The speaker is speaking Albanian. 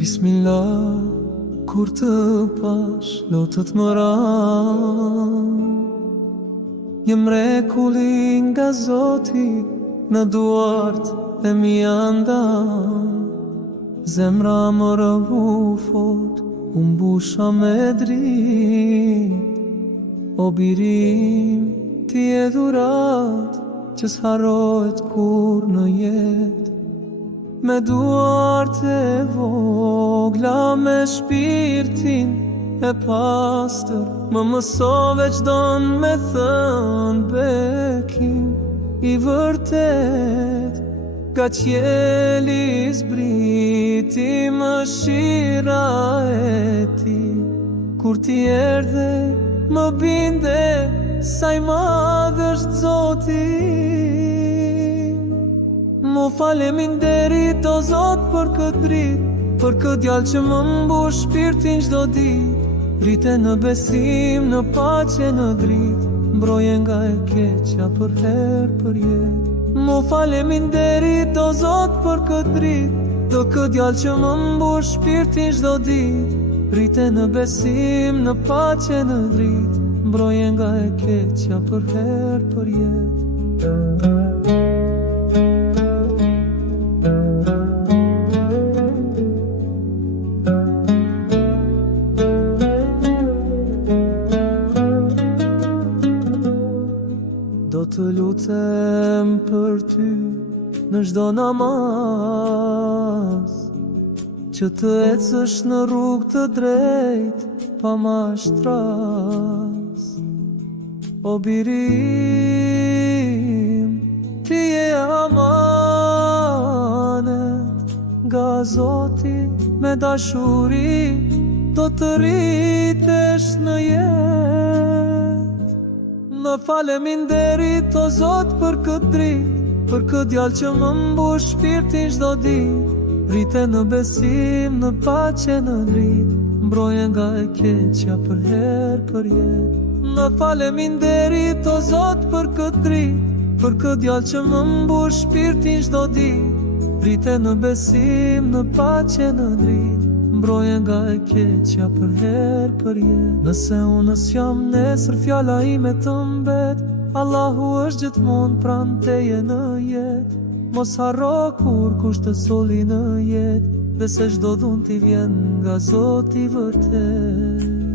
Bismillah, kur të pash lotët më ran, jem mrekulli nga Zoti, në duart e mi andan. Zemra më rëvufot, mbusha me drit. O birim, ti e dhurat, që s'harrojt kur në jet. Me duart e vogla, me shpirtin e pastër, më mësove qdon me thën bekim i vërtet. Ka qjeli zbriti mëshira e ti, kur ti erdhe më binde sa i madh është Zoti. Mu faleminderit o Zot për këtë dritë, për këtë djalë që më mbush shpirtin çdo ditë. Rrite në besim, në paqe, në dritë, mbroje nga e keqja për herë për jetë. Mu faleminderit o Zot për këtë dritë, do këtë djalë që më mbush shpirtin çdo ditë. Rrite në besim, në paqe, në dritë, mbroje nga e keqja për herë për jetë. Do të lutem për ty në çdo namaz, që të ecësh në rrugë të drejtë pa mashtras. O birim, ti je amanet nga Zoti, me dashuri do të rritesh në jetë. Më faleminderit o Zot për këtë dritë, për këtë djalë që më mbush shpirtin çdo ditë. Rrite në besim, në paqe, në dritë, mbroje nga e keqja për herë për jetë. Më faleminderit o Zot për këtë dritë, për këtë djalë që më mbush shpirtin çdo ditë. Rrite në besim, në paqe, në dritë, mbroje nga e keqja për herë për jetë. Nëse unë s'jam nesër, fjala ime të mbet, Allahu është gjithmonë pranë teje në jetë. Mos harro kur kusht të soli në jetë, dhe se çdo dhun t'i vjen nga Zoti vërtet.